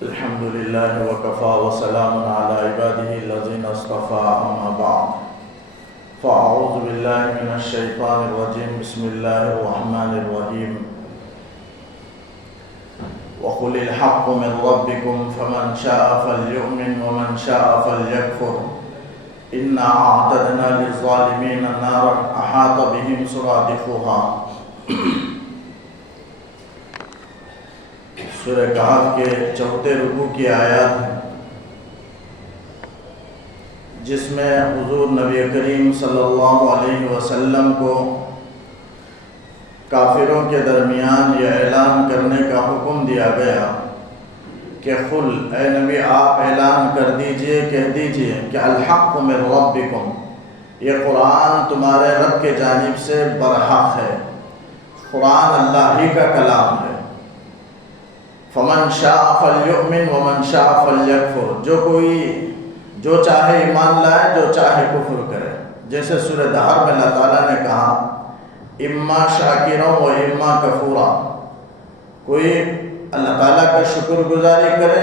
الحمد لله وكفى وسلام على عباده الذين اصطفى أما بعد فأعوذ بالله من الشيطان الرجيم بسم الله الرحمن الرحيم وقل الحق من ربكم فمن شاء فليؤمن ومن شاء فليكفر إنا أعتدنا للظالمين نارا أحاط بهم سرادقها۔ سورہ کہف کے چوتھے رکوع کی آیات ہیں جس میں حضور نبی کریم صلی اللہ علیہ وسلم کو کافروں کے درمیان یہ اعلان کرنے کا حکم دیا گیا کہ قل اے نبی آپ اعلان کر دیجئے، کہہ دیجئے کہ الحق من ربکم، یہ قرآن تمہارے رب کے جانب سے برحق ہے، قرآن اللہ ہی کا کلام ہے۔ فمن شاء فلیؤمن ومن شاء فلیکفر، جو چاہے ایمان لائے، جو چاہے کفر کرے۔ جیسے سورہ دہر میں اللہ تعالیٰ نے کہا اما شاکروں و اما کفورا، کوئی اللہ تعالیٰ کا شکر گزاری کرے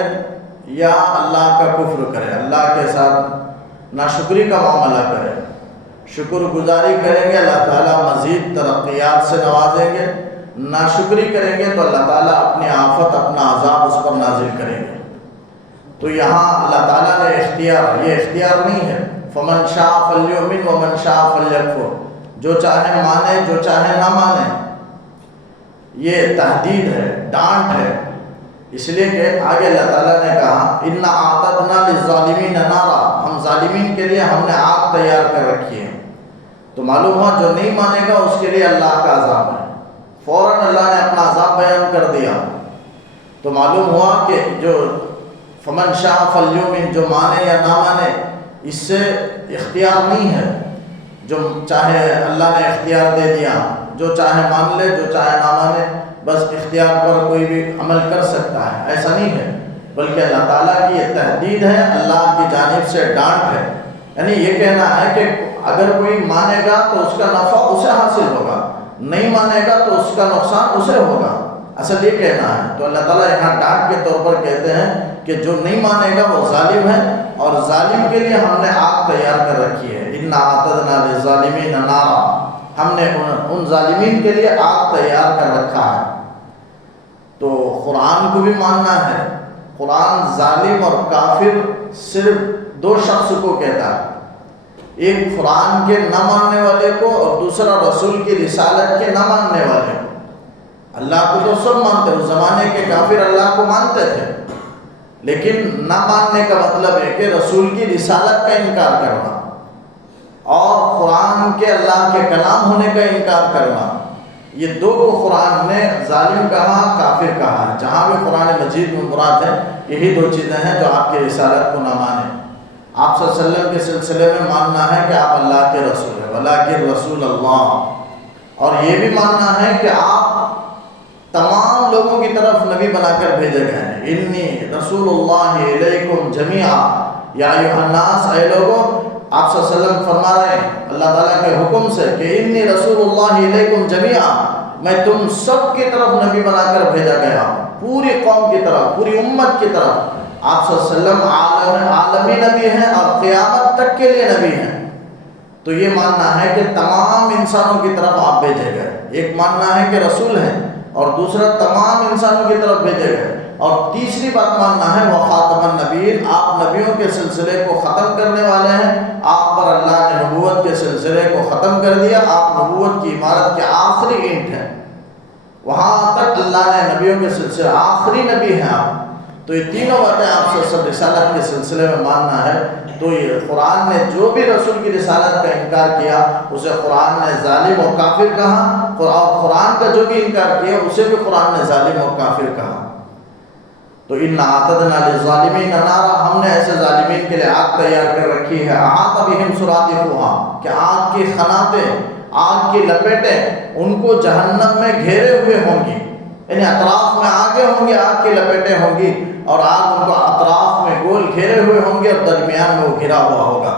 یا اللہ کا کفر کرے، اللہ کے ساتھ ناشکری کا معاملہ کرے۔ شکر گزاری کریں گے اللہ تعالیٰ مزید ترقیات سے نوازیں گے، ناشکری کریں گے تو اللہ تعالیٰ اپنی آفت، اپنا عذاب اس پر نازل کریں گے۔ تو یہاں اللہ تعالیٰ نے یہ اختیار نہیں ہے، فمن شاء فلیؤمن ومن شاء فلیکفر، جو چاہے مانے جو چاہے نہ مانے۔ یہ تحدید ہے، ڈانٹ ہے، اس لیے کہ آگے اللہ تعالیٰ نے کہا انا اعتدنا للظالمین نارا، ہم ظالمین کے لیے ہم نے آگ تیار کر رکھی ہے۔ تو معلوم ہوا جو نہیں مانے گا اس کے لیے اللہ کا عذاب ہے، فوراً اللہ نے اپنا عذاب بیان کر دیا۔ تو معلوم ہوا کہ جو فمن شاء فلیؤمن، جو مانے یا نہ مانے، اس سے اختیار نہیں ہے، جو چاہے اللہ نے اختیار دے دیا، جو چاہے مان لے جو چاہے نہ مانے، بس اختیار پر کوئی بھی عمل کر سکتا ہے، ایسا نہیں ہے، بلکہ اللہ تعالیٰ کی یہ تحدید ہے، اللہ کی جانب سے ڈانٹ ہے۔ یعنی یہ کہنا ہے کہ اگر کوئی مانے گا تو اس کا نفع اسے حاصل ہوگا، نہیں مانے گا تو اس کا نقصان اسے ہوگا، اصل یہ کہنا ہے۔ تو اللہ تعالیٰ یہاں ڈانٹ کے طور پر کہتے ہیں کہ جو نہیں مانے گا وہ ظالم ہے، اور ظالم کے لیے ہم نے آگ تیار کر رکھی ہے، انا اعتدنا للظالمین نارا، ہم نے ان ظالمین کے لیے آگ تیار کر رکھا ہے۔ تو قرآن کو بھی ماننا ہے۔ قرآن ظالم اور کافر صرف دو شخص کو کہتا ہے، ایک قرآن کے نہ ماننے والے کو اور دوسرا رسول کی رسالت کے نہ ماننے والے کو۔ اللہ کو تو سب مانتے، اس زمانے کے کافر اللہ کو مانتے تھے، لیکن نہ ماننے کا مطلب ہے کہ رسول کی رسالت کا انکار کرنا اور قرآن کے اللہ کے کلام ہونے کا انکار کرنا۔ یہ دو کو قرآن نے ظالم کہا، کافر کہا۔ جہاں بھی قرآن مجید میں مراد ہے یہی دو چیزیں ہیں، جو آپ کی رسالت کو نہ مانیں۔ آپ صلی اللہ علیہ وسلم کے سلسلے میں ماننا ہے کہ آپ اللہ کے رسول ہیں، ولیکن رسول اللہ، اور یہ بھی ماننا ہے کہ آپ تمام لوگوں کی طرف نبی بنا کر بھیجے گئے ہیں۔ انی رسول اللہ الیکم جمیعا یا ایھا الناس، اے لوگوں، آپ صلی اللہ علیہ وسلم فرما رہے ہیں اللہ تعالیٰ کے حکم سے کہ انی رسول اللہ الیکم جمیعا، میں تم سب کی طرف نبی بنا کر بھیجا گیا ہوں، پوری قوم کی طرف، پوری امت کی طرف۔ آپ صلی اللہ علیہ وسلم عالمی نبی ہیں اور قیامت تک کے لیے نبی ہیں۔ تو یہ ماننا ہے کہ تمام انسانوں کی طرف آپ بھیجے گئے، ایک ماننا ہے کہ رسول ہیں، اور دوسرا تمام انسانوں کی طرف بھیجے گئے، اور تیسری بات ماننا ہے وخاتم النبیین، آپ نبیوں کے سلسلے کو ختم کرنے والے ہیں، آپ پر اللہ نے نبوت کے سلسلے کو ختم کر دیا، آپ نبوت کی عمارت کے آخری اینٹ ہیں، وہاں تک اللہ نے نبیوں کے سلسلے، آخری نبی ہیں آپ۔ تو یہ تینوں باتیں آپ سے سب رسالت کے سلسلے میں ماننا ہے۔ تو یہ قرآن نے جو بھی رسول کی رسالت کا انکار کیا اسے قرآن نے ظالم اور کافر کہا، اور قرآن کا جو بھی انکار کیا اسے بھی قرآن نے ظالم اور کافر کہا۔ تو انا اعتدنا للظالمین نارا، ہم نے ایسے ظالمین کے لیے آگ تیار کر رکھی ہے، احاط بہم سرادقها، کہ آگ کی خناتیں، آگ کی لپیٹیں ان کو جہنم میں گھیرے ہوئے ہوں گی، یعنی اطراف میں آگے ہوں گی، آگ کی لپیٹیں ہوں گی، اور آگ ان کو اطراف میں گول گھیرے ہوئے ہوں گے، اور درمیان میں وہ گھرا ہوا ہوگا۔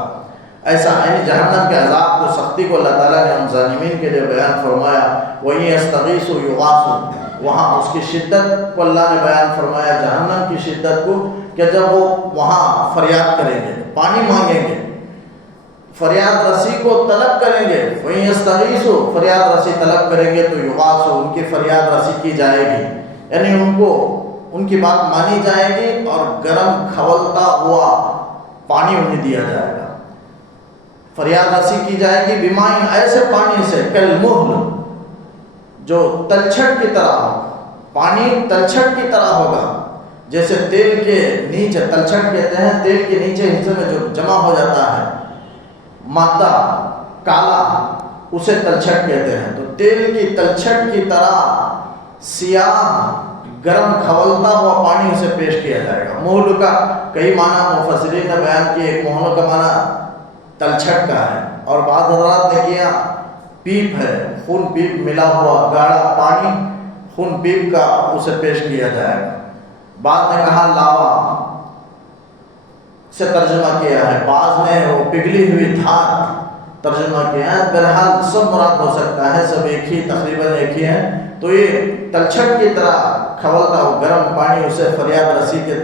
ایسا یعنی جہنم کے عذاب کو، سختی کو اللہ تعالیٰ نے ہم ظالمین کے لیے بیان فرمایا۔ وَإِن يَسْتَغِيثُوا يُغَاثُوا، وہاں اس کی شدت کو اللہ نے بیان فرمایا، جہنم کی شدت کو، کہ جب وہ وہاں فریاد کریں گے، پانی مانگیں گے، فریاد رسی کو طلب کریں گے، وہیں یستغیثوا، فریاد رسی طلب کریں گے تو یغاثوا، ان کی فریاد رسی کی جائے گی، یعنی ان کو ان کی بات مانی جائے گی اور گرم کھولتا ہوا پانی انہیں دیا جائے گا۔ فریاد رسی کی جائے گی بمائن، ایسے پانی سے، کالمہل، جو تلچھٹ کی طرح ہوگا، پانی تلچھٹ کی طرح ہوگا، جیسے تیل کے نیچے، تلچھٹ کہتے ہیں تیل کے نیچے حصے میں جو جمع ہو جاتا ہے مادہ کالا، اسے تلچھٹ کہتے ہیں۔ تو تیل کی تلچھٹ کی طرح سیاہ گرم کھولتا ہوا پانی اسے پیش کیا جائے گا۔ مہل کا کئی معنی مفسرین نے بیان کیے، ایک مہل کا معنی تلچھٹ کا ہے، اور بعض حضرات نے کیا پیپ ہے، خون پیپ ملا ہوا گاڑھا پانی، خون پیپ کا اسے پیش کیا جائے گا۔ بعض نے کہا لاوا سے ترجمہ کیا ہے، بعض نے وہ پگھلی ہوئی دھات ترجمہ کیا ہے۔ بہرحال سب مراد ہو سکتا ہے، سب ایک ہی، تقریباً ایک ہی ہے۔ تو یہ تلچھٹ کی طرح کھولتا ہوا گرم پانی اسے فریاد رسی کے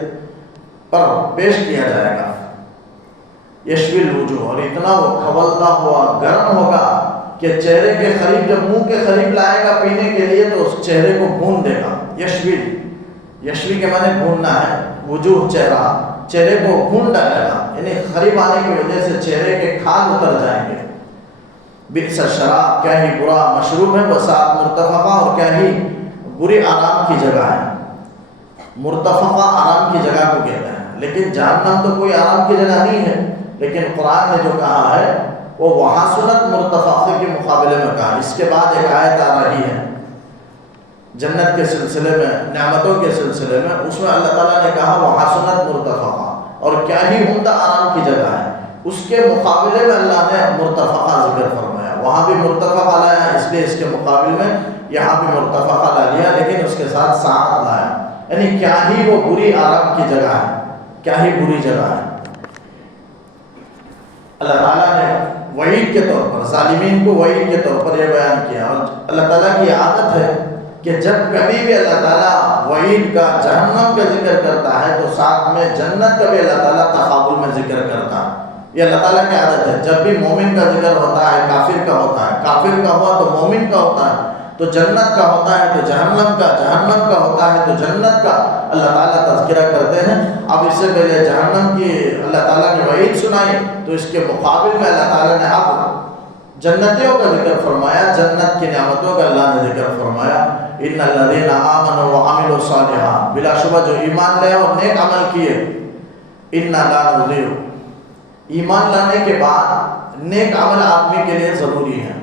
پر پیش کیا جائے گا۔ یشوی الوجوہ، اور اتنا وہ کھولتا ہوا گرم ہوگا کہ چہرے کے قریب، جب منہ کے قریب لائے گا پینے کے لیے تو اس چہرے کو بھون دے گا۔ یشوی کے معنی بھوننا ہے، وجوہ چہرہ، چہرے کو بھون ڈالے گا، یعنی قریب آنے کی وجہ سے چہرے کے کھال اتر جائیں گے۔ بئس الشراب، کیا ہی برا مشروب ہے، وساعت مرتفقہ، اور کیا ہی بری آرام کی جگہ ہے۔ مرتفقہ آرام کی جگہ کو کہتے ہیں، لیکن جہنم تو کوئی آرام کی جگہ نہیں ہے، لیکن قرآن نے جو کہا ہے وہ وحسنت مرتفقہ کے مقابلے میں کہا۔ اس کے بعد ایک آیت آ رہی ہے جنت کے سلسلے میں، نعمتوں کے سلسلے میں، اس میں اللہ تعالیٰ نے کہا وحسنت مرتفقہ، اور کیا ہی عمدہ آرام کی جگہ ہے۔ اس کے مقابلے میں اللہ نے مرتفقہ ذکر فرمایا، وہاں بھی مرتفقہ لایا، اس لیے اس کے مقابل میں یہاں بھی مرتفقہ لا لیا، لیکن اس کے ساتھ ساعت لایا، یعنی کیا ہی وہ بری آرام کی جگہ ہے، کیا ہی بری جگہ ہے۔ اللہ تعالیٰ نے وعید کے طور پر، ظالمین کو وعید کے طور پر یہ بیان کیا، اور اللہ تعالیٰ کی عادت ہے کہ جب کبھی بھی اللہ تعالیٰ وعید کا، جہنم کا ذکر کرتا ہے تو ساتھ میں جنت کا بھی اللہ تعالیٰ تقابل میں ذکر کرتا ہے۔ یہ اللہ تعالیٰ کی عادت ہے، جب بھی مومن کا ذکر ہوتا ہے کافر کا ہوتا ہے، کافر کا ہوا تو مومن کا ہوتا ہے، تو جنت کا ہوتا ہے تو جہنم کا، جہنم کا ہوتا ہے تو جنت کا اللہ تعالیٰ تذکرہ کرتے ہیں۔ اب اس سے پہلے جہنم کی اللہ تعالیٰ نے وعید سنائی، تو اس کے مقابل میں اللہ تعالیٰ نے اب جنتیوں کا ذکر فرمایا، جنت کی نعمتوں کا اللہ نے ذکر فرمایا۔ ان الذین آمنوا وعملوا الصالحات، بلا شبہ جو ایمان لے اور نیک عمل کیے، انا لا نضیع، ایمان لانے کے بعد نیک عمل آدمی کے لیے ضروری ہے۔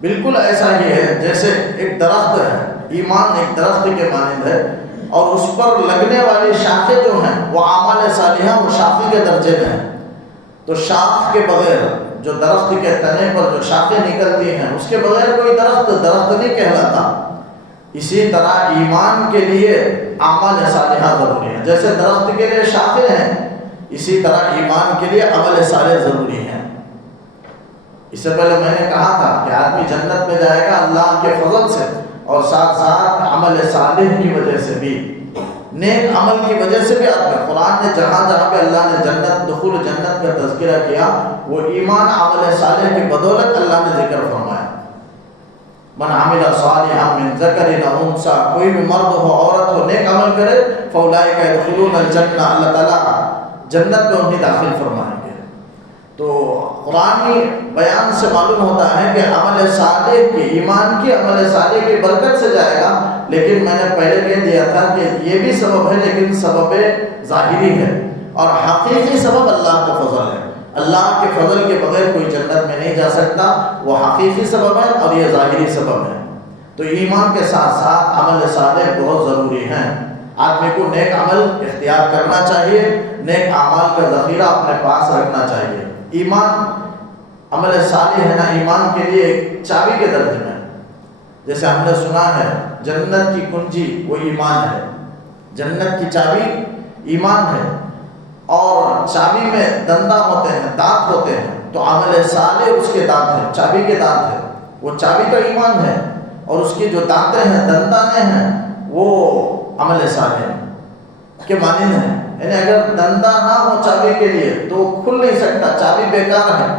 بالکل ایسا ہی ہے جیسے ایک درخت ہے، ایمان ایک درخت کے مانند ہے، اور اس پر لگنے والی شاخیں جو ہیں وہ اعمال صالحہ وہ شاخیں کے درجے میں ہیں۔ تو شاخ کے بغیر، جو درخت کے تنے پر جو شاخیں نکلتی ہیں، اس کے بغیر کوئی درخت نہیں کہلاتا۔ اسی طرح ایمان کے لیے اعمال صالحہ ضروری ہے، جیسے درخت کے لیے شاخیں ہیں، اسی طرح ایمان کے لیے عمل صالح ضروری ہے۔ اس سے پہلے میں نے کہا تھا کہ آدمی جنت میں جائے گا اللہ کے فضل سے، اور ساتھ ساتھ عمل صالح کی وجہ سے بھی، نیک عمل کی وجہ سے بھی آدمی، قرآن نے جہاں جہاں پہ اللہ نے جنت، دخول جنت کا تذکرہ کیا، وہ ایمان عمل صالح کی بدولت اللہ نے ذکر فرمایا۔ من عمل صالحا من ذکر او انثی، کوئی بھی مرد ہو عورت ہو نیک عمل کرے، فاولئک یدخلون الجنہ، اللہ تعالیٰ جنت میں انہیں داخل فرمائیں گے۔ تو قرآنی بیان سے معلوم ہوتا ہے کہ عمل صالح کی، ایمان کی، عمل صالح کی برکت سے جائے گا، لیکن میں نے پہلے کہہ دیا تھا کہ یہ بھی سبب ہے، لیکن سبب ظاہری ہے، اور حقیقی سبب اللہ کا فضل ہے۔ اللہ کے فضل کے بغیر کوئی جنت میں نہیں جا سکتا، وہ حقیقی سبب ہے اور یہ ظاہری سبب ہے۔ تو ایمان کے ساتھ ساتھ عمل صالح بہت ضروری ہیں۔ آدمی کو نیک عمل اختیار کرنا چاہیے، نیک اعمال کا ذخیرہ اپنے پاس رکھنا چاہیے۔ ایمان، عمل صالح ہے نا، ایمان کے لیے ایک چابی کے درجے میں، جیسے ہم نے سنا ہے جنت کی کنجی وہ ایمان ہے، جنت کی چابی ایمان ہے، اور چابی میں دندہ ہوتے ہیں، دانت ہوتے ہیں، تو عمل صالح اس کے دانت ہیں، چابی کے دانت ہیں، وہ چابی تو ایمان ہے، اور اس کی جو دانتیں ہیں، دندانے ہیں، وہ عمل صالح کے مانند ہے. یعنی اگر دندا نہ ہو چابی کے لیے تو کھل نہیں سکتا، چابی بیکار ہے.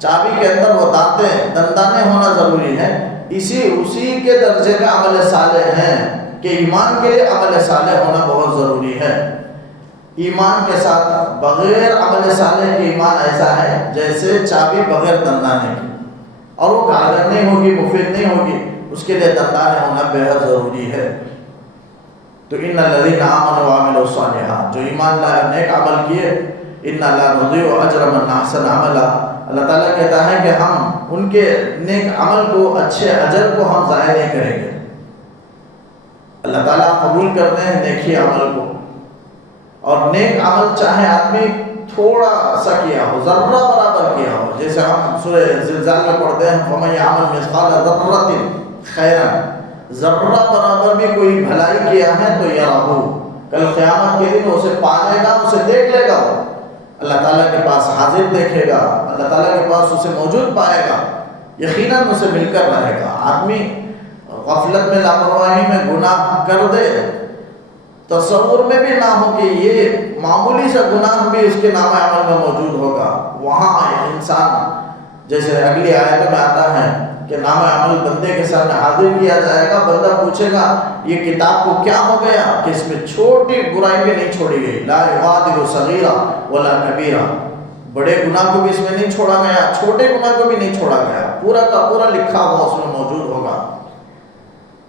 چابی کے اندر وہ دندانے ہونا ضروری ہے. اسی کے درجے میں عمل صالح ہیں کہ ایمان کے لیے عمل صالح ہونا بہت ضروری ہے. ایمان کے ساتھ بغیر عمل صالح کے ایمان ایسا ہے جیسے چابی بغیر دندانے کی، اور وہ کارگر نہیں ہوگی، مفید نہیں ہوگی. اس کے لیے دندانے ہونا بہت ضروری ہے. تو ان الذین آمنوا وعملوا الصالحات، جو ایمان لائے نیک عمل کیے، ان لا نضيع اجر من احسن عملا، اللہ تعالیٰ کہتا ہے کہ ہم ان کے نیک عمل کو، اچھے اجر کو ہم ضائع نہیں کریں گے. اللہ تعالیٰ قبول کرتے ہیں نیکی عمل کو. اور نیک عمل چاہے آدمی تھوڑا سا کیا ہو، ذرہ برابر کیا ہو، جیسے ہم سورہ زلزال میں پڑھتے ہیں فَمَن يَعْمَلْ مِثْقَالَ ذَرَّةٍ خَيْرًا، ذرہ برابر بھی کوئی بھلائی کیا ہے تو یرہو، کل قیامت کے دن اسے پالے گا، اسے دیکھ لے گا. اللہ تعالیٰ کے پاس حاضر دیکھے گا، اللہ تعالیٰ کے پاس اسے موجود پائے گا، یقیناً اسے مل کر رہے گا. آدمی غفلت میں، لاپرواہی میں گناہ کر دے، تصور میں بھی نہ ہو کہ یہ معمولی سا گناہ بھی اس کے نامہ عمل میں موجود ہوگا. وہاں انسان، جیسے اگلی آیت میں آتا ہے کہ نامہ عمل بندے کے سامنے حاضر کیا جائے گا. بندہ پوچھے گا یہ کتاب کو کیا ہو گیا کہ اس میں چھوٹی برائی بھی نہیں چھوڑی گئی. لا یغادر صغیرہ ولا کبیرہ، بڑے گناہ کو بھی اس میں نہیں چھوڑا گیا، چھوٹے گناہ کو بھی نہیں چھوڑا گیا، پورا کا پورا لکھا ہوا اس میں موجود ہوگا.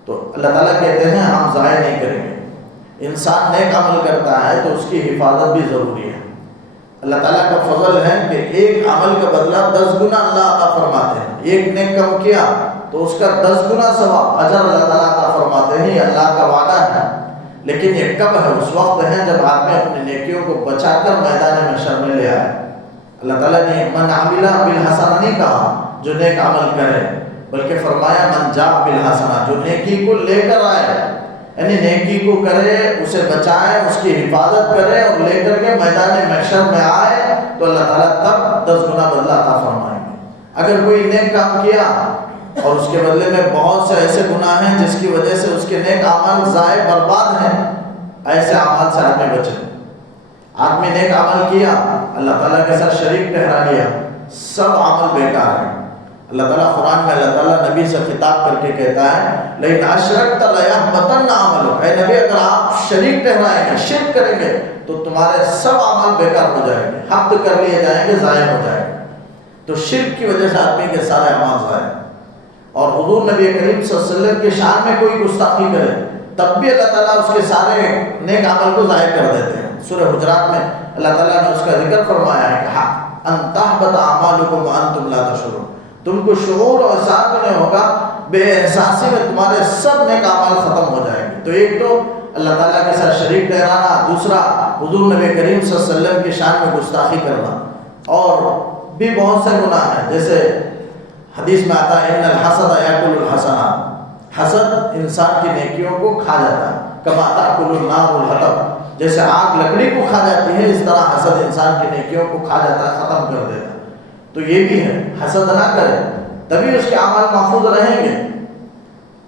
تو اللہ تعالیٰ کہتے ہیں ہم ضائع نہیں کریں گے. انسان نیک عمل کرتا ہے تو اس کی حفاظت بھی ضروری ہے. اللہ تعالیٰ کا فضل ہے کہ ایک عمل کا بدلہ 10 گنا اللہ عطا فرماتے ہیں. ایک نیک کم کیا تو اس کا 10 گنا ثواب اجر اللہ تعالیٰ عطا فرماتے ہیں. یہ اللہ کا وعدہ ہے. لیکن یہ کب ہے؟ اس وقت ہے جب آدمی اپنی نیکیوں کو بچا کر میدان محشر میں لے آئے. اللہ تعالیٰ نے من عمل بالحسنہ نہیں کہا جو نیک عمل کرے، بلکہ فرمایا من جاء بالحسنہ، جو نیکی کو لے کر آئے. یعنی نیکی کو کرے، اسے بچائے، اس کی حفاظت کرے اور لے کر کے میدان محشر میں آئے تو اللہ تعالیٰ تب 10 گنا بدلہ عطا فرمائیں گے. اگر کوئی نیک کام کیا اور اس کے بدلے میں بہت سے ایسے گناہ ہیں جس کی وجہ سے اس کے نیک اعمال ضائع برباد ہیں، ایسے اعمال سے آدمی بچے. آدمی نیک عمل کیا، اللہ تعالیٰ کے ساتھ شریک ٹھہرا لیا، سب عمل بیکار ہے. اللہ تعالیٰ قرآن میں اللہ تعالیٰ نبی سے خطاب کر کے کہتا ہے لیکن اشرکت لیحبطن عملک، اے نبی اگر آپ شریک ٹھہرائیں گے، شرک کریں گے تو تمہارے سب عمل بیکار ہو جائیں گے، حبط کر لیے جائیں گے، ضائع ہو جائیں گے. تو شرک کی وجہ سے آدمی کے سارے اعمال ضائع. اور حضور نبی کریم صلی اللہ علیہ وسلم کے شان میں کوئی گستاخی کرے تب بھی اللہ تعالیٰ اس کے سارے نیک عمل کو ضائع کر دیتے ہیں. سورہ حجرات میں اللہ تعالیٰ نے اس کا ذکر فرمایا ہے کہ ان تحبط اعمالکم وانتم لا تشعرون، تم کو شعور اور احساس بھی نہیں ہوگا، بے احساسی میں تمہارے سب نیک اعمال ختم ہو جائیں گے. تو ایک تو اللہ تعالیٰ کے ساتھ شریک ٹھہرانا، دوسرا حضور نبی کریم صلی اللہ علیہ وسلم کی شان میں گستاخی کرنا، اور بھی بہت سے گناہ ہیں. جیسے حدیث میں آتا ہے ان الحسد یاکل الحسنات، حسد انسان کی نیکیوں کو کھا جاتا ہے. کما تاکل النار الحطب، جیسے آگ لکڑی کو کھا جاتی ہے، اس طرح حسد انسان کی نیکیوں کو کھا جاتا ہے، ختم کر دیتا ہے. تو یہ بھی ہے، حسد نہ کرے تبھی اس کے اعمال محفوظ رہیں گے.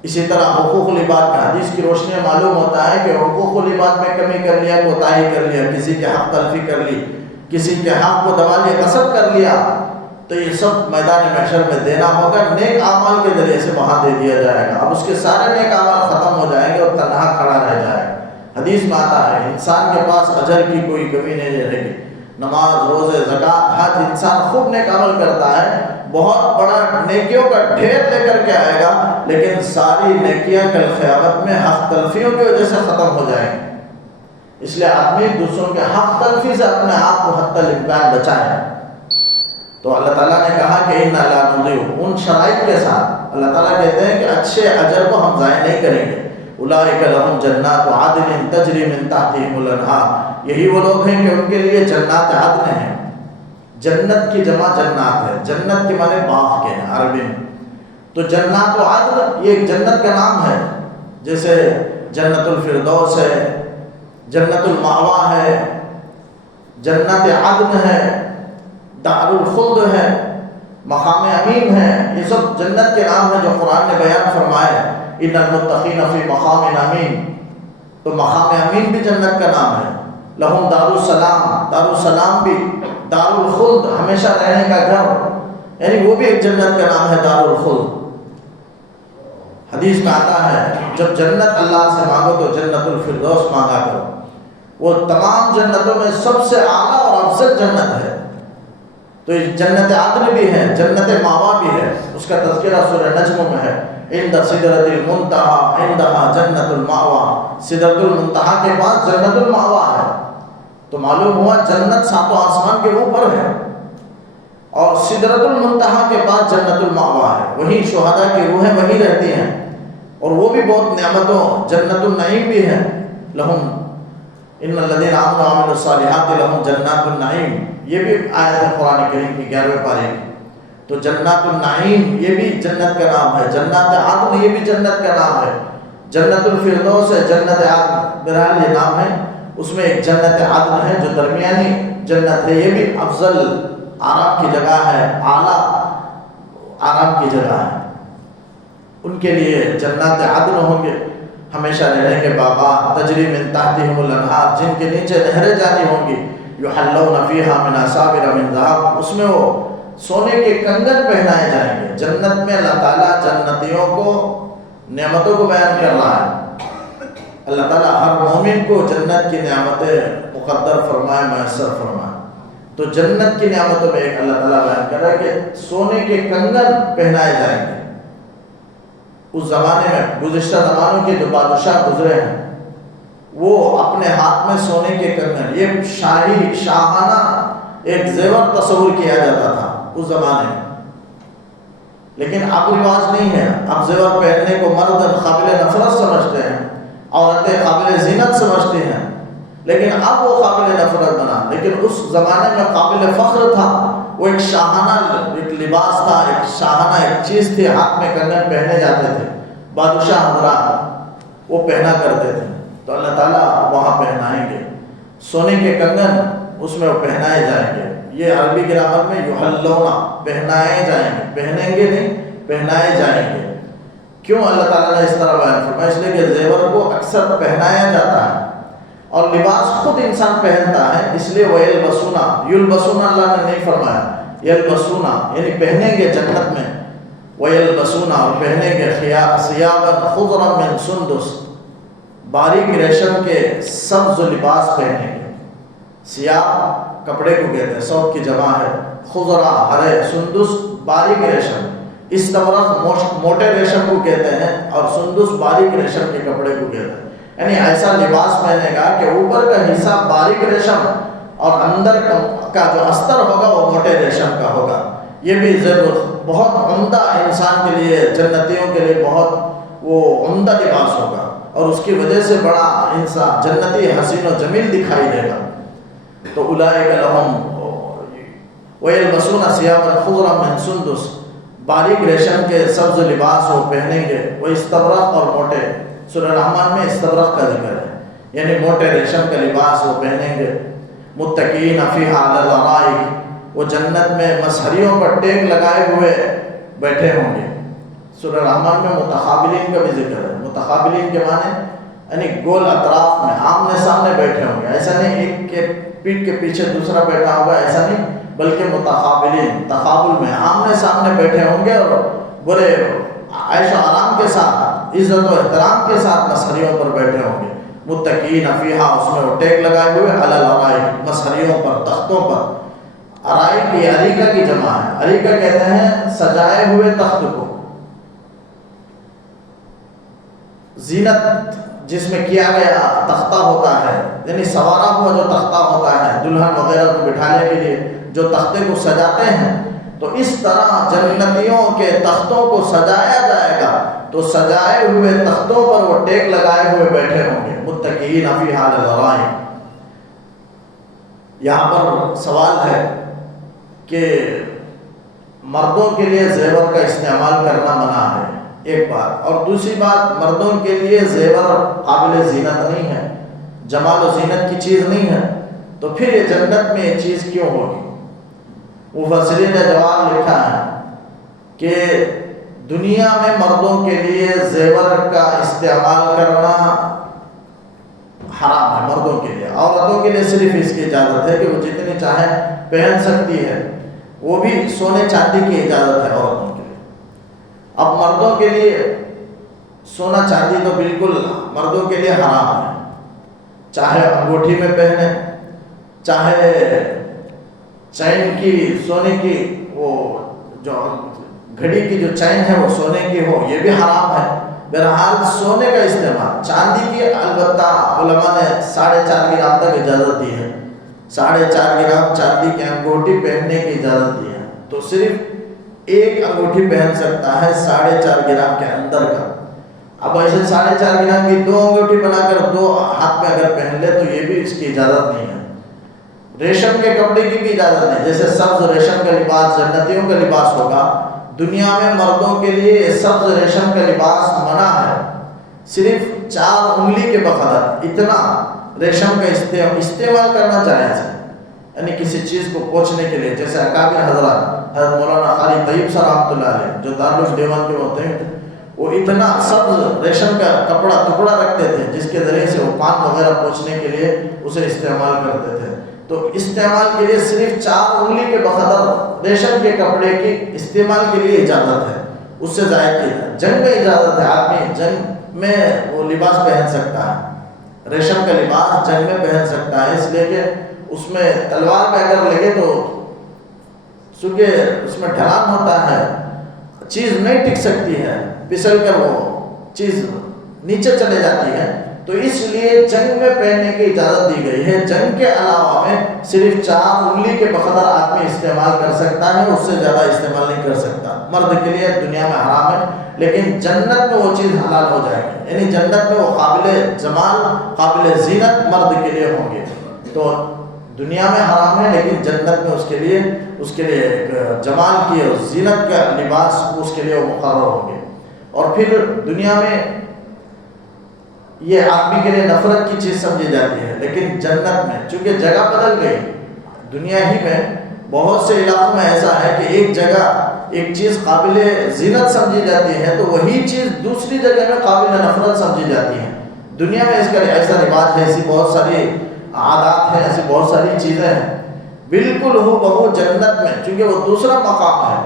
اسی طرح حقوق العباد کا حدیث کی روشنی میں معلوم ہوتا ہے کہ حقوق العباد میں کمی کر لیا، کوتاہی کر لیا، کسی کے حق تلفی کر لی، کسی کے حق کو دبا لیا، غصب کر لیا، تو یہ سب میدان محشر میں دینا ہوگا. نیک اعمال کے ذریعے سے وہاں دے دیا جائے گا. اب اس کے سارے نیک اعمال ختم ہو جائیں گے اور تنہا کھڑا رہ جائے گا. حدیث میں آتا ہے انسان کے پاس اجر کی کوئی کمی نہیں رہے گی. نماز، روزے، زکوٰۃ، حج، انسان خوب نیک عمل کرتا ہے، بہت بڑا نیکیوں کا ڈھیر لے کر کے آئے گا، لیکن ساری نیکیاں کل قیامت میں حق تلفیوں کی وجہ سے ختم ہو جائیں گی. اس لیے آدمی دوسروں کے حق تلفی سے اپنے آپ کو حتی الامکان بچائے. تو اللہ تعالیٰ نے کہا کہ انا لا نضيع، ان شرائط کے ساتھ اللہ تعالیٰ کہتے ہیں کہ اچھے اجر کو ہم ضائع نہیں کریں گے. اولئک لهم جنات عدن تجری من تحتهم الانہار، یہی وہ لوگ ہیں کہ ان کے لیے جنات عدن ہیں. جنت کی جمع جنات ہے، جنت کے معنی باغ کے ہیں عربی میں. تو جنات عدن یہ جنت کا نام ہے، جیسے جنت الفردوس ہے، جنت المأوا ہے، جنت عدن ہے، دار الخلد ہے، مقام امین ہے. یہ سب جنت کے نام ہیں جو قرآن نے بیان فرمائے. ان المتقین فی مقام امین، تو مقام امین بھی جنت کا نام ہے. لہم دارالسلام، دارالسلام بھی دارالخلد، ہمیشہ رہنے کا گھر، یعنی وہ بھی ایک جنت کا نام ہے، دارالخلد. حدیث میں آتا ہے جب جنت اللہ سے مانگو تو جنت الفردوس مانگا کرو. وہ تمام جنتوں میں سب سے اعلیٰ اور افضل جنت ہے. تو یہ جنت عدن بھی ہے، جنت ماوا بھی ہے. اس کا تذکرہ سورہ نجم میں ہے. عند سدرۃ المنتہی عندہا جنت المأویٰ، سدرۃ المنتہا کے پاس جنت المأویٰ ہے. تو معلوم ہوا جنت ساتوں آسمان کے اوپر ہے، اور سدرۃ المنتہا کے پاس جنت المأویٰ ہے. وہیں شہداء کی روحیں وہیں رہتی ہیں، اور وہ بھی بہت نعمتوں، جنت النعیم بھی ہے. لہم ان الذین آمنوا وعملوا الصالحات لہم جنات النعیم، یہ بھی آیت ہے قرآن کریم کی 11ویں پارے کی. تو جنات النعیم یہ بھی جنت کا نام ہے. جنات عدن یہ بھی جنت کا نام ہے. جنت الفردوس ہے، جنت عدن بہرحال یہ نام ہے. اس میں ایک جنت عدن ہے جو درمیانی جنت ہے، یہ بھی افضل آرام کی جگہ ہے، اعلیٰ آرام کی جگہ ہے. ان کے لیے جنات عدن ہوں گے، ہمیشہ رہنے کے باغات، تجری من تحتہم الانہار، جن کے نیچے نہریں جاری ہوں گی. یحلون فیہا من اساور من ذہب، اس میں وہ سونے کے کنگن پہنائے جائیں گے. جنت میں اللہ تعالیٰ جنتیوں کو نعمتوں کو بیان کر رہا ہے. اللہ تعالیٰ ہر مومن کو جنت کی نعمتیں مقدر فرمائے، میسر فرمائے. تو جنت کی نعمتوں میں ایک اللہ تعالیٰ بیان کر رہا ہے کہ سونے کے کنگن پہنائے جائیں گے. اس زمانے میں گزشتہ زمانوں کے جو بادشاہ گزرے ہیں وہ اپنے ہاتھ میں سونے کے کنگن، یہ شاہی شاہانہ ایک زیور تصور کیا جاتا تھا اس زمانے میں. لیکن اب رواج نہیں ہے. اب زیور پہننے کو مرد قابل نفرت سمجھتے ہیں، عورتیں قابل زینت سمجھتی ہیں، لیکن اب وہ قابل نفرت بنا. لیکن اس زمانے میں قابل فخر تھا. وہ ایک شاہانہ ایک لباس تھا، ایک شاہانہ ایک چیز تھی. ہاتھ میں کنگن پہنے جاتے تھے، بادشاہ حضرات وہ پہنا کرتے تھے. تو اللہ تعالیٰ وہاں پہنائیں گے سونے کے کنگن، اس میں وہ پہنائے جائیں گے. یہ عربی گرامر میں یحلون، پہنائے جائیں گے، پہنیں گے نہیں، پہنائے جائیں گے. کیوں اللہ تعالیٰ نے اس طرح بیان فرمایا؟ اس لیے کہ زیور کو اکثر پہنایا جاتا ہے، اور لباس خود انسان پہنتا ہے. اس لیے وَيَلْبَسُونَ، یلبسون اللہ نے نہیں فرمایا، یلبسون یعنی پہنیں گے جنت میں. وَيَلْبَسُونَ اور پہنیں گے ثِيَابًا خُضْرًا مِّن سُنْدُسٍ، باریک ریشم کے سبز لباس پہنیں گے. سیاب کپڑے کو کہتے ہیں، سوب کی جمع ہے، خضرا ہرے، سندس باریک ریشم، استبرق موٹے ریشم کو کہتے ہیں، اور سندس باریک ریشم کے کپڑے کو کہتے ہیں. یعنی ایسا لباس پہنے گا کہ اوپر کا حصہ باریک ریشم اور اندر کا جو استر ہوگا وہ موٹے ریشم کا ہوگا. یہ بھی بہت عمدہ انسان کے لیے، جنتیوں کے لیے بہت وہ عمدہ لباس ہوگا، اور اس کی وجہ سے بڑا انسان جنتی حسین و جمیل دکھائی دے گا. تو اولئک لہم ویلبسون ثیابا خضرا من سندس، باریک ریشم کے سبز لباس وہ پہنیں گے. وہ استبرق اور موٹے، سورہ رحمان میں استبرق کا ذکر ہے، یعنی موٹے ریشم کا لباس وہ پہنیں گے. متکئین فیہا علی الارائک، وہ جنت میں مسہریوں پر ٹیک لگائے ہوئے بیٹھے ہوں گے. سورہ رحمان میں متقابلین کا بھی ذکر ہے. متقابلین کے معنی یعنی گول اطراف میں آمنے سامنے بیٹھے ہوں گے. ایسا نہیں ایک کے پیٹھ کے پیچھے دوسرا بیٹھا ہوگا، ایسا نہیں، بلکہ متقابلین، تقابل میں آمنے سامنے بیٹھے ہوں گے، اور بڑے عیش و آرام کے ساتھ، عزت و احترام کے ساتھ مسہریوں پر بیٹھے ہوں گے. متکئین فیہا، اس میں وہ ٹیک لگائے ہوئے، علی الارائک، مسہریوں پر، تختوں پر. ارائک یہ اریکہ کی جمع ہے. اریکہ کہتے ہیں سجائے ہوئے تخت کو، زینت جس میں کیا گیا تختہ ہوتا ہے، یعنی سوارا ہوا جو تختہ ہوتا ہے دلہن وغیرہ کو بٹھانے کے لیے جو تختے کو سجاتے ہیں. تو اس طرح جنتیوں کے تختوں کو سجایا جائے گا. تو سجائے ہوئے تختوں پر وہ ٹیک لگائے ہوئے بیٹھے ہوں گے. متکئین فیہا علی الارائک. یہاں پر سوال ہے کہ مردوں کے لیے زیور کا استعمال کرنا منع ہے، ایک بات، اور دوسری بات مردوں کے لیے زیور قابل زینت نہیں ہے، جمال و زینت کی چیز نہیں ہے. تو پھر یہ جنت میں یہ چیز کیوں ہوگی؟ مفسرین نے جواب لکھا ہے کہ دنیا میں مردوں کے لیے زیور کا استعمال کرنا حرام ہے مردوں کے لیے. عورتوں کے لیے صرف اس کی اجازت ہے کہ وہ جتنی چاہیں پہن سکتی ہے، وہ بھی سونے چاندی کی اجازت ہے عورتوں کے لیے. اب مردوں کے لیے سونا چاندی تو بالکل مردوں کے لیے حرام ہے، چاہے انگوٹھی میں پہنے، چاہے چین کی سونے کی وہ جو گھڑی کی جو چین ہے وہ سونے کی ہو، یہ بھی حرام ہے. بہرحال سونے کا استعمال، چاندی کی البتہ علماء نے 4.5 گرام تک اجازت دی ہے. 4.5 گرام چاندی کی انگوٹھی پہننے کی اجازت دی ہے. تو صرف ایک انگوٹھی پہن سکتا ہے 4.5 گرام کے اندر کا. اب ایسے 4.5 گرام کی 2 انگوٹھی بنا کر 2 ہاتھ میں اگر پہن لے تو یہ بھی اس کی اجازت نہیں ہے. ریشم کے کپڑے کی بھی اجازت نہیں. جیسے سبز ریشم کا لباس جنتیوں کا لباس ہوگا، دنیا میں مردوں کے لیے سبز ریشم کا لباس منع ہے. صرف 4 انگلی کے بقدر اتنا ریشم کا استعمال کرنا جائز ہے. یعنی کسی چیز کو پوچھنے کے لیے، جیسے اکابر حضرات حضرت مولانا قاری طیب صاحب رحمۃ اللہ علیہ جو دارالعلوم دیوبند کے ہوتے ہیں، وہ اتنا سبز ریشم کا کپڑا ٹکڑا رکھتے تھے جس کے ذریعے سے وہ پان وغیرہ پوچھنے کے لیے اسے استعمال کرتے تھے. تو استعمال کے لیے صرف 4 انگلی کے بقدر ریشم کے کپڑے کی استعمال کے لیے اجازت ہے، اس سے زائد کی ہے. جنگ میں اجازت ہے، آدمی جنگ میں وہ لباس پہن سکتا ہے، ریشم کا لباس جنگ میں پہن سکتا ہے، اس لیے کہ اس میں تلوار پہ اگر لگے تو چونکہ اس میں ڈھلان ہوتا ہے، چیز نہیں ٹک سکتی ہے، پھسل کر وہ چیز نیچے چلے جاتی ہے. تو اس لیے جنگ میں پہننے کی اجازت دی گئی ہے. جنگ کے علاوہ میں صرف 4 انگلی کے بقدر آدمی استعمال کر سکتا ہے، اس سے زیادہ استعمال نہیں کر سکتا. مرد کے لیے دنیا میں حرام ہے، لیکن جنت میں وہ چیز حلال ہو جائے گی. یعنی جنت میں وہ قابل جمال، قابل زینت مرد کے لیے ہوں گے. تو دنیا میں حرام ہے، لیکن جنت میں اس کے لیے ایک جمال کی اور زینت کا لباس اس کے لیے وہ مقرر ہوں گے. اور پھر دنیا میں یہ آدمی کے لیے نفرت کی چیز سمجھی جاتی ہے، لیکن جنت میں چونکہ جگہ بدل گئی، دنیا ہی میں بہت سے علاقوں میں ایسا ہے کہ ایک جگہ ایک چیز قابل زینت سمجھی جاتی ہے تو وہی چیز دوسری جگہ میں قابل نفرت سمجھی جاتی ہے. دنیا میں اس کا ایسا رواج ہے، ایسی بہت ساری عادات ہیں، ایسی بہت ساری چیزیں ہیں. بالکل ہو بہو جنت میں، چونکہ وہ دوسرا مقام ہے،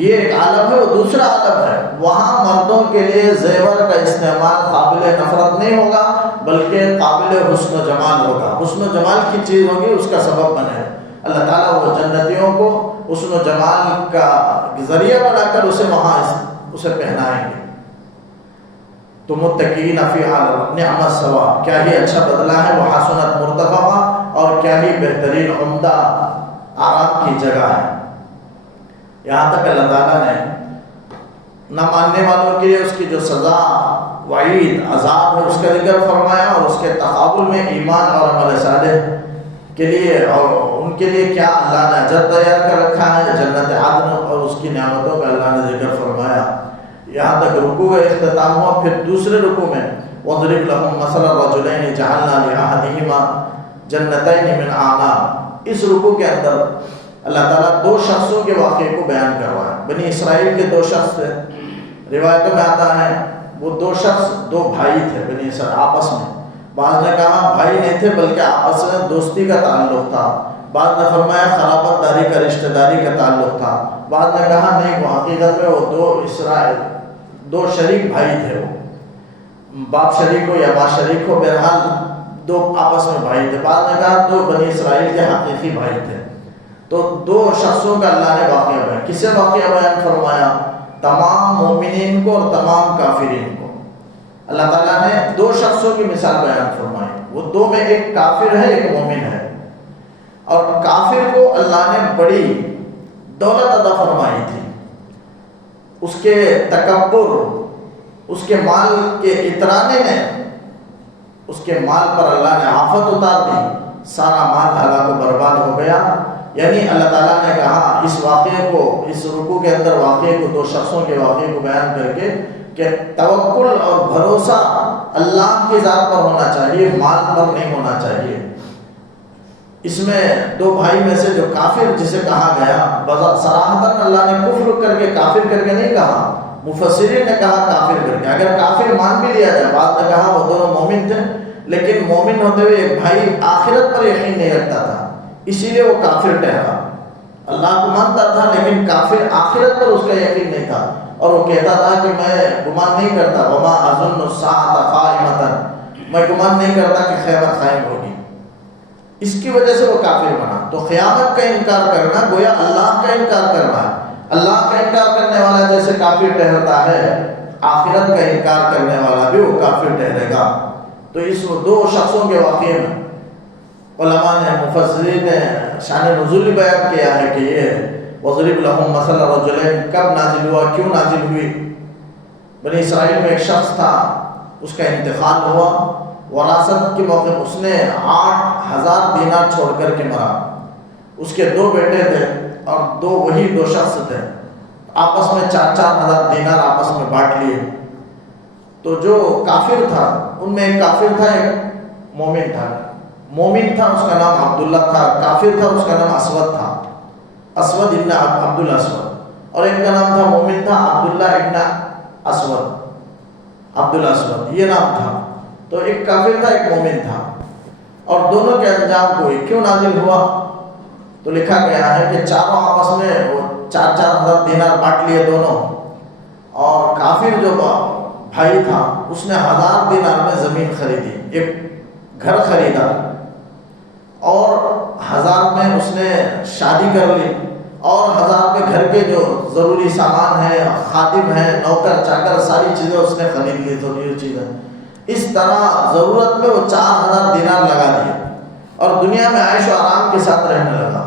یہ ایک عالم ہے، وہ دوسرا عالم ہے. وہاں مردوں کے لیے زیور کا استعمال قابل نفرت نہیں ہوگا، بلکہ قابل حسن و جمال ہوگا. حسن و جمال کی چیز ہوگی، اس کا سبب بنے. اللہ تعالیٰ وہ جنتیوں کو حسن و جمال کا ذریعہ بنا کر اسے پہنائیں گے. تو متقین فی نعم الثواب، کیا ہی اچھا بدلہ ہے، وہ حسنت مرتفقہ، اور کیا ہی بہترین عمدہ آرام کی جگہ ہے. یہاں تک اللہ تعالیٰ نے نہ ماننے والوں کے لیے اس کی جو سزا، وعید، عذاب ہے اس کا ذکر فرمایا، اور اس کے تقابل میں ایمان اور عمل صالح کے لیے اور ان کے لیے کیا اللہ نے اجر تیار کر رکھا ہے، جنت عدن اور اس کی نعمتوں کا اللہ نے ذکر فرمایا. یہاں تک رکوع کا اختتام ہوا. پھر دوسرے رکوع میں وَاضْرِبْ لَهُمْ مَثَلَ الرَّجُلَيْنِ جَعَلْنَا لِأَحَدِهِمَا جَنَّتَيْنِ مِنْ أَعْنَابٍ. اس رکوع کے اندر اللہ تعالیٰ 2 شخصوں کے واقعے کو بیان کروایا. بنی اسرائیل کے 2 شخص تھے. روایتوں میں آتا ہے وہ 2 شخص 2 بھائی تھے بنی اسرائیل آپس میں. بعض نے کہا بھائی نہیں تھے بلکہ آپس میں دوستی کا تعلق تھا. بعض نے فرمایا خلافت داری کا، رشتہ داری کا تعلق تھا. بعض نے کہا نہیں، وہ حقیقت میں وہ 2 شریک بھائی تھے، وہ باپ شریک ہو یا ماں شریک ہو، بہرحال 2 آپس میں بھائی تھے. بعض نے کہا 2 بنی اسرائیل کے حقیقی بھائی تھے. تو 2 شخصوں کا اللہ نے واقعہ بیان. کسے واقعہ بیان فرمایا؟ تمام مومنین کو اور تمام کافرین کو. اللہ تعالیٰ نے 2 شخصوں کی مثال بیان فرمائی. وہ 2 میں ایک کافر ہے، ایک مومن ہے. اور کافر کو اللہ نے بڑی دولت عطا فرمائی تھی. اس کے تکبر، اس کے مال کے اترانے نے اس کے مال پر اللہ نے آفت اتار دی. سارا مال ہلاک و برباد ہو گیا. یعنی اللہ تعالیٰ نے کہا اس واقعے کو، اس رکوع کے اندر واقعے کو، 2 شخصوں کے واقعے کو بیان کر کے کہ توکل اور بھروسہ اللہ کی ذات پر ہونا چاہیے، مال پر نہیں ہونا چاہیے. اس میں 2 بھائی میں سے جو کافر جسے کہا گیا، صراحتاً اللہ نے کفر کر کے، کافر کر کے نہیں کہا. مفسرین نے کہا کافر کر کے. اگر کافر مان بھی لیا جائے، بعض نے کہا وہ دونوں مومن تھے، لیکن مومن ہوتے ہوئے ایک بھائی آخرت پر یقین نہیں رکھتا تھا، اسی لیے وہ کافر ٹھہرا۔ اللہ کو مانتا تھا لیکن کافر آخرت پر اس کا یقین نہیں تھا، اور وہ کہتا تھا کہ میں گمان نہیں کرتا، وما اظن الساعۃ قائمۃ، میں گمان نہیں کرتا کہ قیامت قائم ہوگی۔ اس کی وجہ سے وہ کافر بنا۔ تو قیامت کا انکار کرنا گویا اللہ کا انکار کرنا ہے۔ اللہ کا انکار کرنے والا جیسے کافر ٹھہرتا ہے، آخرت کا انکار کرنے والا بھی وہ کافر ٹھہرے گا۔ تو اس دو شخصوں کے واقعے میں علماء نے، مفسرین نے شان نزول بیان کیا ہے کہ یہ وضرب لہم مثل رجلین کب نازل ہوا، کیوں نازل ہوئی؟ بنی اسرائیل میں ایک شخص تھا، اس کا انتقال ہوا، وراثت کے موقع اس نے 8,000 دینار چھوڑ کر کے مرا۔ اس کے 2 بیٹے تھے اور وہی 2 شخص تھے، آپس میں 4,000 دینار آپس میں بانٹ لیے۔ تو جو کافر تھا ان میں ایک کافر تھا، ایک مومن تھا۔ مومن تھا اس کا نام عبداللہ تھا، کافر تھا اس کا نام اسود تھا، اسود ابن عبد الاسود، اور ایک کا نام تھا مومن تھا عبداللہ ابن اسود، عبد الاسود یہ نام تھا۔ تو ایک کافر تھا ایک مومن تھا، اور دونوں کے انجام کو کیوں نازل ہوا؟ تو لکھا گیا ہے کہ چاروں آپس میں وہ 4,000 دینار بانٹ لیے دونوں، اور کافر جو بھائی تھا اس نے 1,000 دینار میں زمین خریدی، ایک گھر خریدا، اور 1,000 میں اس نے شادی کر لی، اور 1,000 میں گھر کے جو ضروری سامان ہیں، خادم ہیں، نوکر چاکر، ساری چیزیں اس نے خرید لی، ضروری چیزیں۔ اس طرح ضرورت میں وہ 4,000 دینار لگا دیے اور دنیا میں عیش و آرام کے ساتھ رہنے لگا۔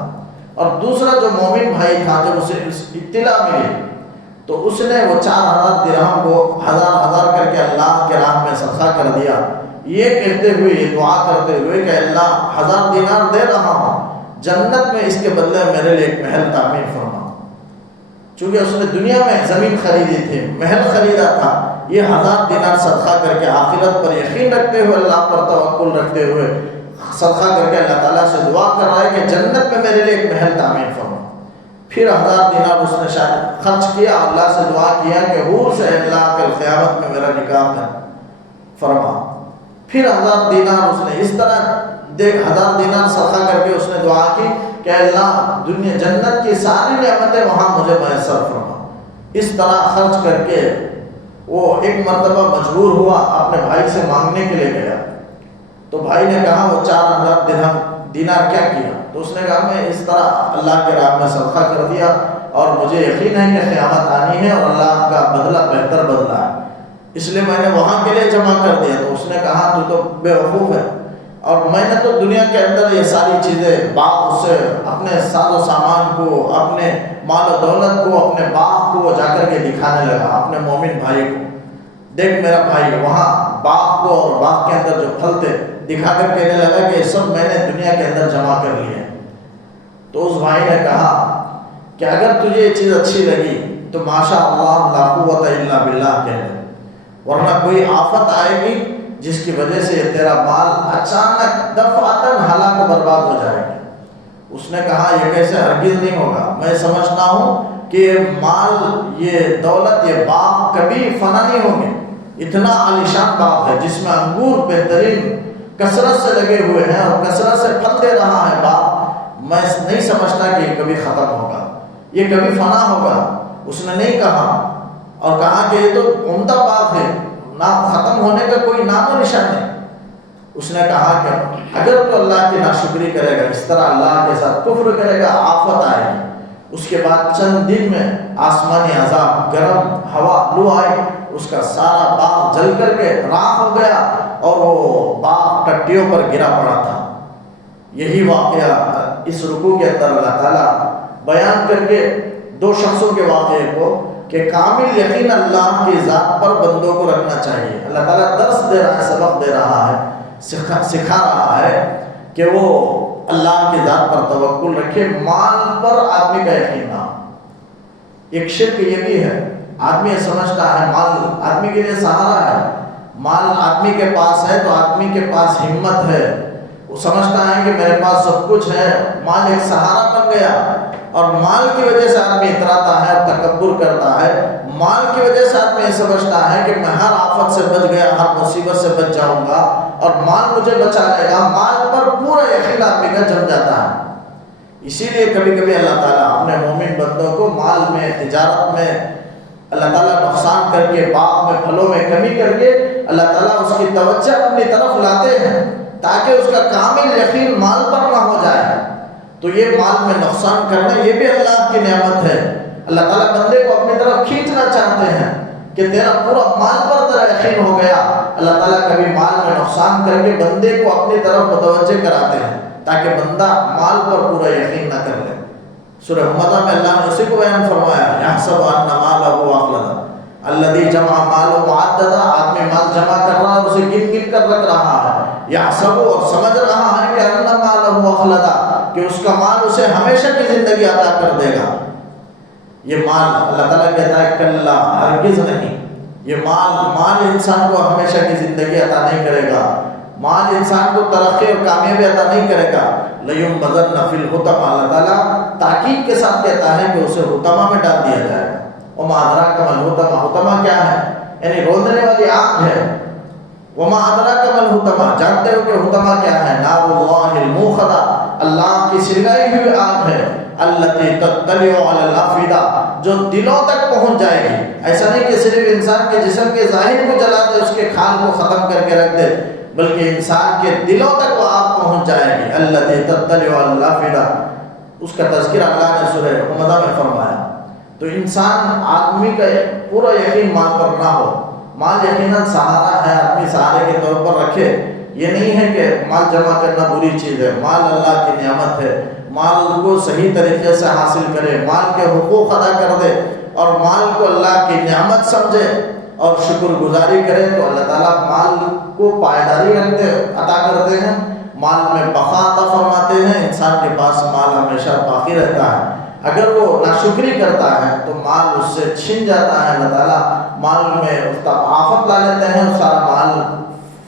اور دوسرا جو مومن بھائی تھا، جب اسے اطلاع ملی تو اس نے وہ 4,000 درہم کو 1,000 کر کے اللہ کے راہ میں صدقہ کر دیا، یہ کہتے ہوئے، یہ دعا کرتے ہوئے کہ اللہ 1,000 دینار دے رہا ہوں، جنت میں اس کے بدلے میرے لیے ایک محل تعمیر فرما۔ چونکہ اس نے دنیا میں زمین خریدی تھی، محل خریدا تھا، یہ 1,000 دینار صدقہ کر کے آخرت پر یقین رکھتے ہوئے، اللہ پر توکل رکھتے ہوئے صدقہ کر کے اللہ تعالیٰ سے دعا کر رہا ہے کہ جنت میں میرے لیے ایک محل تعمیر فرما۔ پھر 1,000 دینار اس نے شاید خرچ کیا، اللہ سے دعا کیا کہ حور سے اللہ کل قیامت میں میرا نکاح فرما۔ پھر 1,000 دینار اس نے اس طرح 1,000 دینار صدقہ کر کے اس نے دعا کی کہ اللہ دنیا جنت کی ساری نعمتیں وہاں مجھے میسر فرما۔ اس طرح خرچ کر کے وہ ایک مرتبہ مجبور ہوا، اپنے بھائی سے مانگنے کے لیے گیا۔ تو بھائی نے کہا وہ 4,000 دینار کیا کیا؟ تو اس نے کہا میں اس طرح اللہ کے راہ میں صدقہ کر دیا، اور مجھے یقین ہے کہ قیامت آنی ہے اور اللہ کا بدلہ بہتر بدلہ ہے، اس لیے میں نے وہاں کے لیے جمع کر دیا۔ تو اس نے کہا تو بے وقوف ہے، اور میں نے تو دنیا کے اندر یہ ساری چیزیں باغ سے اپنے ساز و سامان کو، اپنے مال و دولت کو، اپنے باغ کو جا کر کے دکھانے لگا اپنے مومن بھائی کو، دیکھ میرا بھائی، وہاں باغ کو اور باغ کے اندر جو پھل تھے دکھا کر کہنے لگا کہ یہ سب میں نے دنیا کے اندر جمع کر لیے۔ تو اس بھائی نے کہا کہ اگر تجھے یہ چیز اچھی لگی تو ماشاء اللہ لا قوت الا باللہ کہہ لے، ورنہ کوئی آفت آئے گی جس کی وجہ سے تیرا مال اچانک دفعتاً ہلاک و برباد ہو جائے گا۔ اس نے کہا یہ کیسے؟ ہرگز نہیں ہوگا، میں سمجھتا ہوں کہ یہ مال، یہ دولت، یہ باغ کبھی فنا نہیں ہوں گے۔ اتنا عالیشان باغ ہے جس میں انگور بہترین کثرت سے لگے ہوئے ہیں اور کثرت سے پھل دے رہا ہے باغ، میں نہیں سمجھتا کہ یہ کبھی ختم ہوگا، یہ کبھی فنا ہوگا۔ اس نے نہیں کہا، اور کہا کہ یہ تو عمدہ باغ ہے، نہ ختم ہونے کا کوئی نام و نشان نہیں۔ اس نے کہا کہ اگر تو اللہ کی ناشکری کرے گا، اس طرح اللہ کے ساتھ کفر کرے گا، آفت آئے گی۔ اس کے بعد چند دن میں آسمانی عذاب، گرم ہوا، لو آئی، اس کا سارا باغ جل کر کے راکھ ہو گیا اور وہ باغ ٹٹیوں پر گرا پڑا تھا۔ یہی واقعہ اس رکوع کے اندر اللہ تعالیٰ بیان کر کے 2 شخصوں کے واقعے کو کہ کامل یقین اللہ کی ذات پر بندوں کو رکھنا چاہیے۔ اللہ تعالیٰ درس دے رہا ہے، سبق دے رہا ہے، سکھا رہا ہے کہ وہ اللہ کی ذات پر توکل رکھے، مال پر آدمی کا یقین نہ۔ ایک شرک یہ بھی ہے، آدمی سمجھتا ہے مال آدمی کے لیے سہارا ہے، مال آدمی کے پاس ہے تو آدمی کے پاس ہمت ہے، وہ سمجھتا ہے کہ میرے پاس سب کچھ ہے، مال ایک سہارا بن گیا، اور مال کی وجہ سے آدمی اتراتا ہے اور تکبر کرتا ہے، مال کی وجہ سے آدمی یہ سمجھتا ہے کہ میں ہر آفت سے بچ گیا، ہر مصیبت سے بچ جاؤں گا اور مال مجھے بچا لے گا۔ مال پر پورا یقین آدمی کا جم جاتا ہے۔ اسی لیے کبھی کبھی اللہ تعالیٰ اپنے مومن بندوں کو مال میں، تجارت میں اللہ تعالیٰ نقصان کر کے، باغ میں پھلوں میں کمی کر کے اللہ تعالیٰ اس کی توجہ اپنی طرف لاتے ہیں تاکہ اس کا کامل یقین مال پر نہ ہو جائے۔ تو یہ مال میں نقصان کرنا یہ بھی اللہ کی نعمت ہے۔ اللہ تعالیٰ بندے کو اپنی طرف کھینچنا چاہتے ہیں کہ تیرا پورا مال پر تیرا یقین ہو گیا۔ اللہ تعالیٰ کبھی مال میں نقصان کر کے بندے کو اپنی طرف متوجہ کراتے ہیں تاکہ بندہ مال پر پورا یقین نہ کر لے۔ سورہ حمزہ میں اللہ نے اسی کو بیان فرمایا، یحسب ان مالہ اخلد الذی جمع مالہ وعددہ، آدمی مال جمع کر رہا ہے اور اسے گن گن کر رکھ رہا ہے، یحسب اور سمجھ رہا ہے کہ ان مالہ اخلد، کہ اس کا مال اسے ہمیشہ کی زندگی عطا کر دے گا۔ یہ مال اللہ تعالیٰ کہتا ہے کلا، ہرگز نہیں، یہ مال انسان کو ہمیشہ کی زندگی عطا نہیں کرے گا، مال انسان کو ترقی اور کامیابی عطا نہیں کرے گا۔ لَيُنبَذَنَّ فِي الْحُطَمَةِ، اللہ تعالیٰ تاکید کے ساتھ کہتا ہے کہ اسے حطمہ میں ڈال دیا جائے گا۔ وَمَا أَدْرَاكَ مَا الْحُطَمَةُ، حطمہ کیا ہے؟ یعنی رولنے والی آگ ہے۔ وَمَا أَدْرَاكَ مَا الْحُطَمَةُ، جانتے ہو کہ حطمہ کیا ہے؟ نار اللہ الموقدہ، اللہ کی سلگائی ہوئی آگ ہے۔ التي تطلع على الافئدہ، جو دلوں تک پہنچ جائے گی۔ ایسا نہیں کہ صرف انسان کے جسم کے ظاہر کو جلا دے، اس کے کھال کو ختم کر کے رکھ دے، بلکہ انسان کے دلوں تک وہ آگ پہنچ جائے گی۔ التي تطلع على الافئدہ، اس کا تذکرہ اللہ نے سورہ حمزہ میں فرمایا۔ تو انسان، آدمی کا پورا یقین مال پر نہ ہو۔ مال یقیناً سہارا ہے، آدمی سہارے کے طور پر رکھے۔ یہ نہیں ہے کہ مال جمع کرنا بری چیز ہے، مال اللہ کی نعمت ہے، مال کو صحیح طریقے سے حاصل کرے، مال کے حقوق ادا کر دے اور مال کو اللہ کی نعمت سمجھے اور شکر گزاری کرے، تو اللہ تعالیٰ مال کو پائیداری عطا کرتے ہیں، مال میں بقا عطا فرماتے ہیں، انسان کے پاس مال ہمیشہ باقی رہتا ہے۔ اگر وہ ناشکری کرتا ہے تو مال اس سے چھن جاتا ہے، اللہ تعالیٰ مال میں آفت لا لیتے ہیں، سارا مال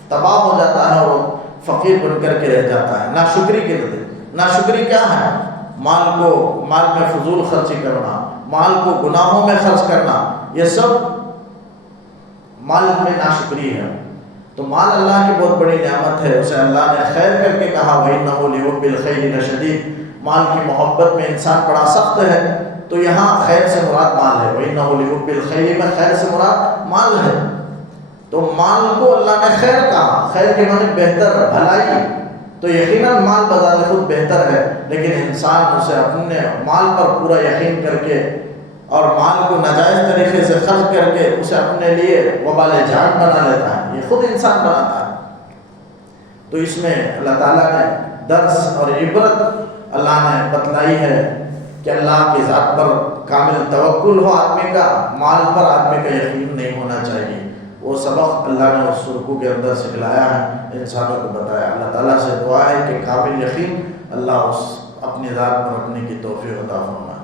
تباہ ہو جاتا ہے اور فقیر بن کر کے رہ جاتا ہے۔ ناشکری کے لیے، ناشکری کیا ہے؟ مال میں فضول خرچی کرنا، مال کو گناہوں میں خرچ کرنا، یہ سب مال میں ناشکری ہے۔ تو مال اللہ کی بہت بڑی نعمت ہے، اسے اللہ نے خیر کر کے کہا وَإِنَّهُ لِحُبِّ الْخَيْرِ لَشَدِيدٌ، مال کی محبت میں انسان بڑا سخت ہے۔ تو یہاں خیر سے مراد مال ہے، وَإِنَّهُ لِحُبِّ الْخَيْرِ میں خیر سے مراد مال ہے۔ تو مال کو اللہ نے خیر کہا، خیر کے معنی بہتر، بھلائی، تو یقیناً مال بذات خود بہتر ہے، لیکن انسان اسے اپنے مال پر پورا یقین کر کے اور مال کو ناجائز طریقے سے خرچ کر کے اسے اپنے لیے وبال جان بنا لیتا ہے، یہ خود انسان بناتا ہے۔ تو اس میں اللہ تعالیٰ نے درس اور عبرت اللہ نے بتلائی ہے کہ اللہ کی ذات پر کامل توکل ہو آدمی کا، مال پر آدمی کا یقین نہیں ہونا چاہیے۔ وہ سبق اللہ نے اس رکوع کے اندر سکھلایا ہے، انسانوں کو بتایا۔ اللہ تعالیٰ سے دعا ہے کہ کامل یقین اللہ اس اپنی ذات پر رکھنے کی توفیق عطا فرمائے۔